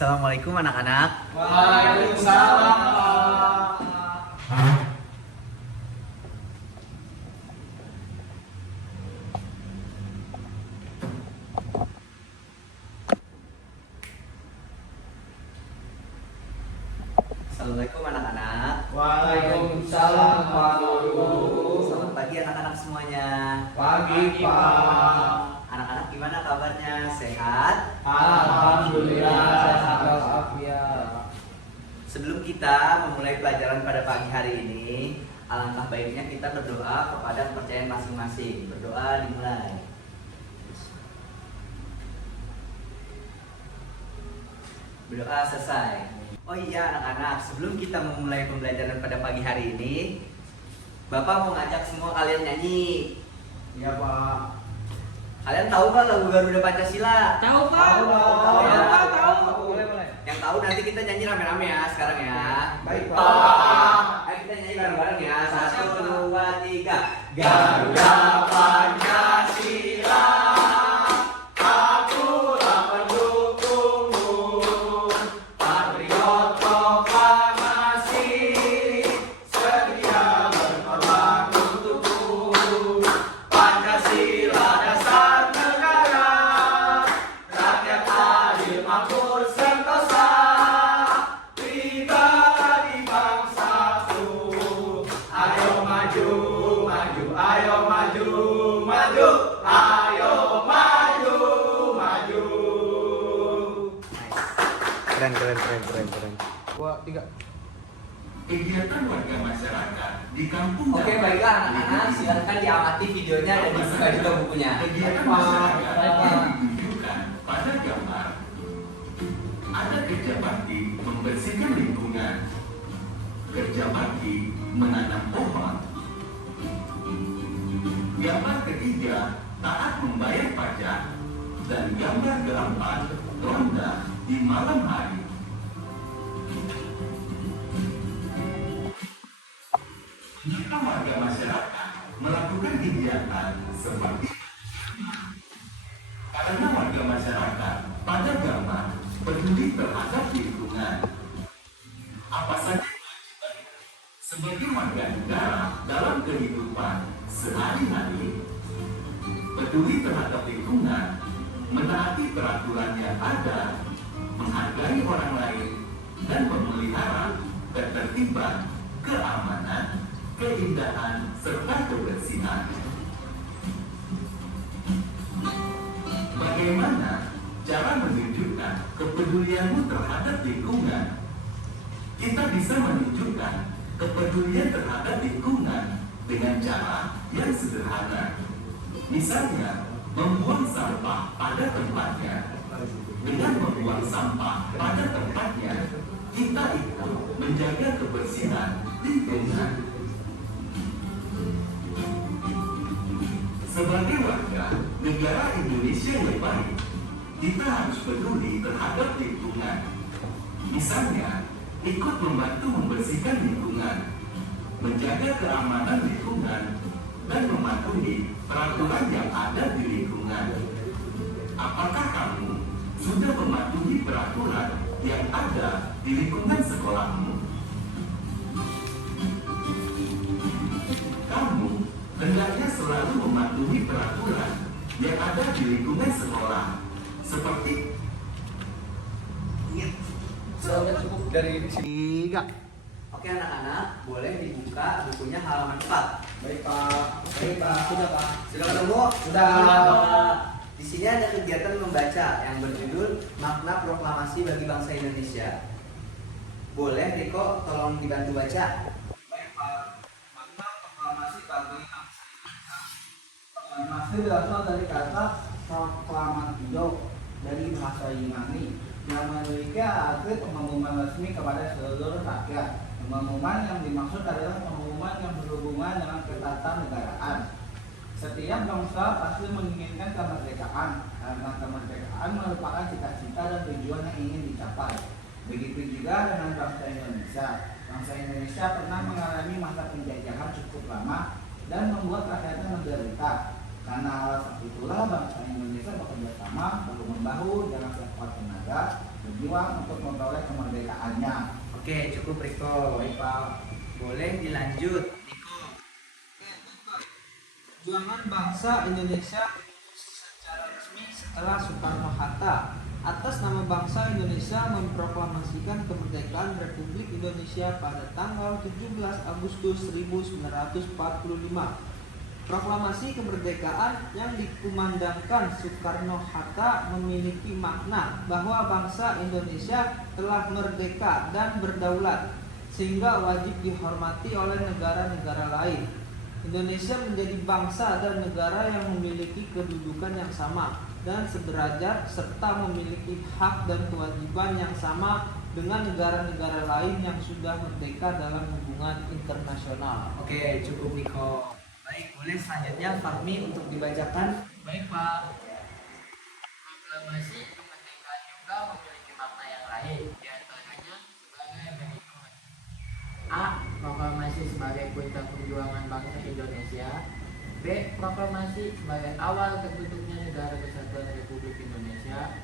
Assalamualaikum anak-anak. Waalaikumsalam, Pak. Assalamualaikum anak-anak. Waalaikumsalam, Pak Guru. Selamat pagi anak-anak semuanya. Pagi, Pak. Anak-anak gimana kabarnya? Sehat? Alhamdulillah, sehat walafiat. Sebelum kita memulai pelajaran pada pagi hari ini, alangkah baiknya kita berdoa kepada kepercayaan masing-masing. Berdoa dimulai. Berdoa selesai. Oh iya anak-anak, sebelum kita memulai pembelajaran pada pagi hari ini, Bapak mau ngajak semua kalian nyanyi. Iya, Pak. Kalian tahu nggak lagu Garuda Pancasila? Tahu, Pak. Tahu ya? Boleh. Yang tahu nanti kita nyanyi rame-rame ya sekarang ya. Baik, Pak. Ayo kita nyanyi bareng-bareng ya. 1, 2, 3. Garuda Pancasila. Akulah pendukungmu. Patriot proklamasi. Setia berkorban untukku. Pancasila dasar negara. Rakyat adil makmur sentosa. Pribadi bangsaku. Ayo maju, maju, ayo maju, maju. Ayo maju, maju. Keren. 2, 3. Kegiatan warga masyarakat di kampung. Oke, baiklah anak-anak, silakan diamati videonya dan dibuka juga bukunya. Kegiatan Pak. masyarakat Baik, Pak. yang ditunjukkan pada gambar. Ada kerja bakti membersihkan lingkungan, kerja bakti menanam pohon. Gambar ketiga taat membayar pajak, dan gambar keempat ronda di malam hari. Jika warga masyarakat melakukan kegiatan seperti karena warga masyarakat pada gambar peduli terhadap lingkungan, apa saja kewajiban sebagai warga negara dalam kehidupan sehari-hari, peduli terhadap lingkungan, menaati peraturan yang ada, menghargai orang lain, dan memelihara ketertiban, keamanan, keindahan, serta kebersihan. Bagaimana cara menunjukkan kepedulianmu terhadap lingkungan? Kita bisa menunjukkan kepedulian terhadap lingkungan dengan cara yang sederhana. Misalnya, membuang sampah pada tempatnya. Dengan membuang sampah pada tempatnya, kita ikut menjaga kebersihan lingkungan. Sebagai warga negara Indonesia yang baik, kita harus peduli terhadap lingkungan. Misalnya, ikut membantu membersihkan lingkungan, menjaga keamanan lingkungan, dan mematuhi peraturan yang ada di lingkungan. Apakah kamu sudah mematuhi peraturan yang ada di lingkungan sekolahmu? Kamu hendaknya selalu mematuhi peraturan yang ada di lingkungan sekolah, seperti Sudah cukup dari sini. 3. Oke anak-anak, boleh dibuka bukunya halaman 4. Baik, Pak. Sudah, Pak. Sudah ketemu? Sudah. Di sini ada kegiatan membaca yang berjudul Makna Proklamasi bagi Bangsa Indonesia. Boleh, Riko, tolong dibantu baca. Baik, Pak. Makna proklamasi bagi bangsa Indonesia. Proklamasi berasal dari kata proklamacio dari bahasa Yunani yang memiliki arti pengumuman resmi kepada seluruh rakyat. Pengumuman yang dimaksud adalah pengumuman yang berhubungan dengan ketatanegaraan. Setiap bangsa pasti menginginkan kemerdekaan, karena kemerdekaan merupakan cita-cita dan tujuan yang ingin dicapai. Begitu juga dengan bangsa Indonesia. Bangsa Indonesia pernah mengalami masa penjajahan cukup lama dan membuat rakyatnya menderita. Karena alasan itulah bangsa Indonesia bekerja sama bahu-membahu dengan sekuat tenaga berjuang untuk memperoleh kemerdekaannya. Oke, cukup Riko. Baik Pak. Boleh dilanjut, Riko. Perjuangan bangsa Indonesia secara resmi setelah Soekarno-Hatta atas nama bangsa Indonesia memproklamasikan kemerdekaan Republik Indonesia pada tanggal 17 Agustus 1945. Proklamasi kemerdekaan yang dikumandangkan Soekarno-Hatta memiliki makna bahwa bangsa Indonesia telah merdeka dan berdaulat, sehingga wajib dihormati oleh negara-negara lain. Indonesia menjadi bangsa dan negara yang memiliki kedudukan yang sama dan sederajat serta memiliki hak dan kewajiban yang sama dengan negara-negara lain yang sudah merdeka dalam hubungan internasional. Oke, cukup Riko. Baik, boleh selanjutnya Fahmi untuk dibacakan. Baik Pak. Proklamasi kemerdekaan juga memiliki makna yang lain, diantaranya sebagai berikut. A. Proklamasi sebagai puncak perjuangan bangsa Indonesia. B. Proklamasi sebagai awal terbentuknya Negara Kesatuan Republik Indonesia.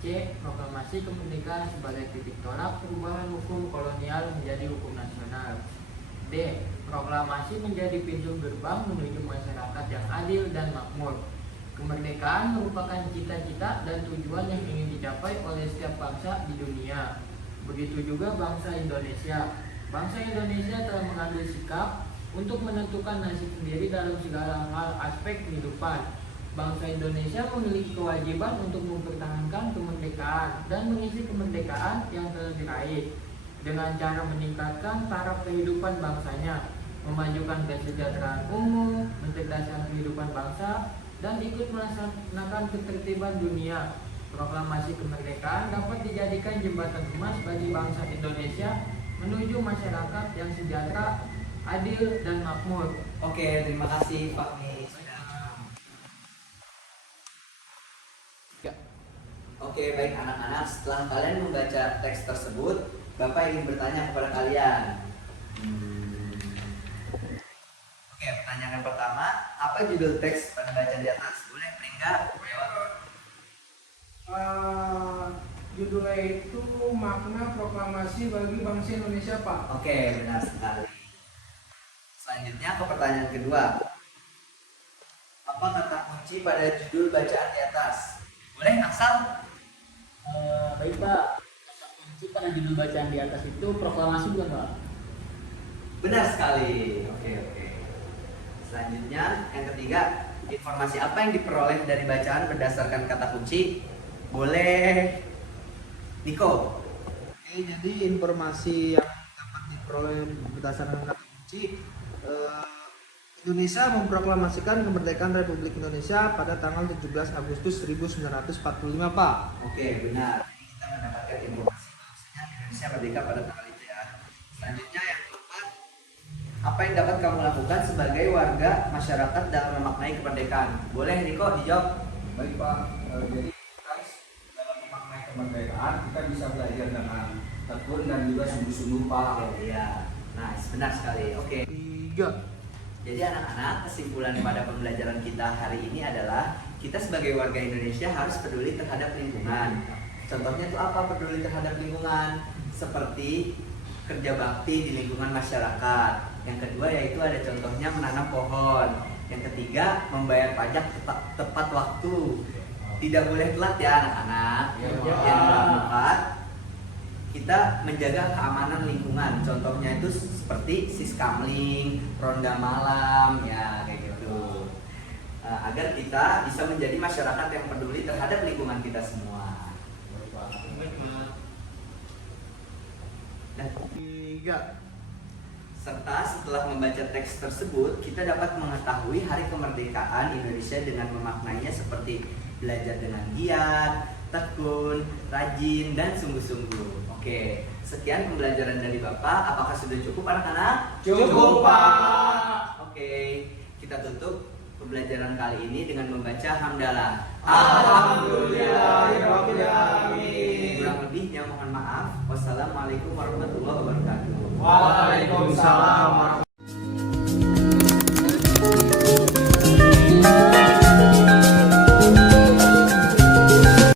C. Proklamasi kemerdekaan sebagai titik tolak perubahan hukum kolonial menjadi hukum nasional. D. Proklamasi menjadi pintu gerbang menuju masyarakat yang adil dan makmur. Kemerdekaan merupakan cita-cita dan tujuan yang ingin dicapai oleh setiap bangsa di dunia. Begitu juga bangsa Indonesia. Bangsa Indonesia telah mengambil sikap untuk menentukan nasib sendiri dalam segala hal aspek kehidupan. Bangsa Indonesia memiliki kewajiban untuk mempertahankan kemerdekaan dan mengisi kemerdekaan yang telah diraih dengan cara meningkatkan taraf kehidupan bangsanya, memajukan kesejahteraan umum, mencerdaskan kehidupan bangsa, dan ikut melaksanakan ketertiban dunia. Proklamasi kemerdekaan dapat dijadikan jembatan emas bagi bangsa Indonesia menuju masyarakat yang sejahtera, adil, dan makmur. Oke, terima kasih Fahmi. Oke, baik anak-anak, setelah kalian membaca teks tersebut, Bapak ingin bertanya kepada kalian. Oke, pertanyaan pertama, apa judul teks pada bacaan di atas? Boleh Pringga jawab? Judulnya itu makna proklamasi bagi bangsa Indonesia, Pak. Oke, benar sekali. Selanjutnya ke pertanyaan kedua. Apa kata kunci pada judul bacaan di atas? Boleh Aksal? Baik Pak. Kata kunci pada judul bacaan di atas itu proklamasi bukan Pak? Benar sekali. Oke. Selanjutnya yang ketiga, informasi apa yang diperoleh dari bacaan berdasarkan kata kunci? Boleh Niko. Oke, jadi informasi yang dapat diperoleh berdasarkan kata kunci, Indonesia memproklamasikan kemerdekaan Republik Indonesia pada tanggal 17 Agustus 1945, Pak. Oke, benar. Kita mendapatkan informasi bahwasanya Indonesia merdeka pada tanggal itu ya. Selanjutnya yang keempat, apa yang dapat kamu lakukan sebagai warga masyarakat dalam memaknai kemerdekaan? Boleh Niko dijawab. Baik Pak, jadi kan dalam memaknai kemerdekaan kita bisa belajar dengan tekun dan juga sungguh-sungguh Pak. Iya. Nah, benar sekali. Oke. 3. Jadi anak-anak, kesimpulan pada pembelajaran kita hari ini adalah kita sebagai warga Indonesia harus peduli terhadap lingkungan. Contohnya itu apa peduli terhadap lingkungan? Seperti kerja bakti di lingkungan masyarakat. Yang kedua yaitu ada contohnya menanam pohon. Yang ketiga membayar pajak tepat waktu. Tidak boleh telat ya anak-anak. Yang keempat, kita menjaga keamanan lingkungan. Contohnya itu seperti siskamling, ronda malam, ya kayak gitu. Agar kita bisa menjadi masyarakat yang peduli terhadap lingkungan kita semua. Dan 3. serta setelah membaca teks tersebut, kita dapat mengetahui hari kemerdekaan Indonesia dengan memaknainya seperti belajar dengan giat, tekun, rajin, dan sungguh-sungguh. Oke, sekian pembelajaran dari Bapak. Apakah sudah cukup anak-anak? Cukup, Pak. Oke, kita tutup pembelajaran kali ini dengan membaca hamdalah. Alhamdulillahirabbil alamin. Kurang lebihnya mohon maaf. Wassalamualaikum warahmatullahi wabarakatuh. Waalaikumsalam